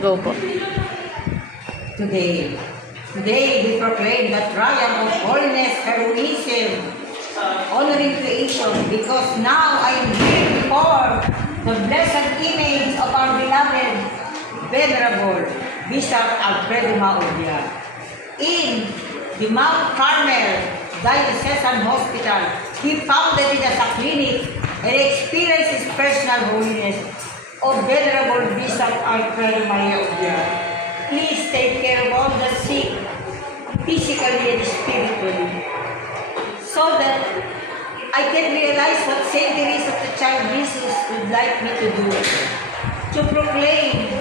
Go po. Today. Today we proclaim the triumph of holiness, heroism, honoring creation, because now I am here before the blessed image of our beloved, venerable Bishop Alfredo Maurdia. In the Mount Carmel Diocesan Hospital, he founded it as a clinic and experienced his personal holiness of Venerable Bishop Alfredo Maurdia. Please take care of all the sick, physically and spiritually, so that I can realize what Saint Teresa of the Child Jesus would like me to do, to proclaim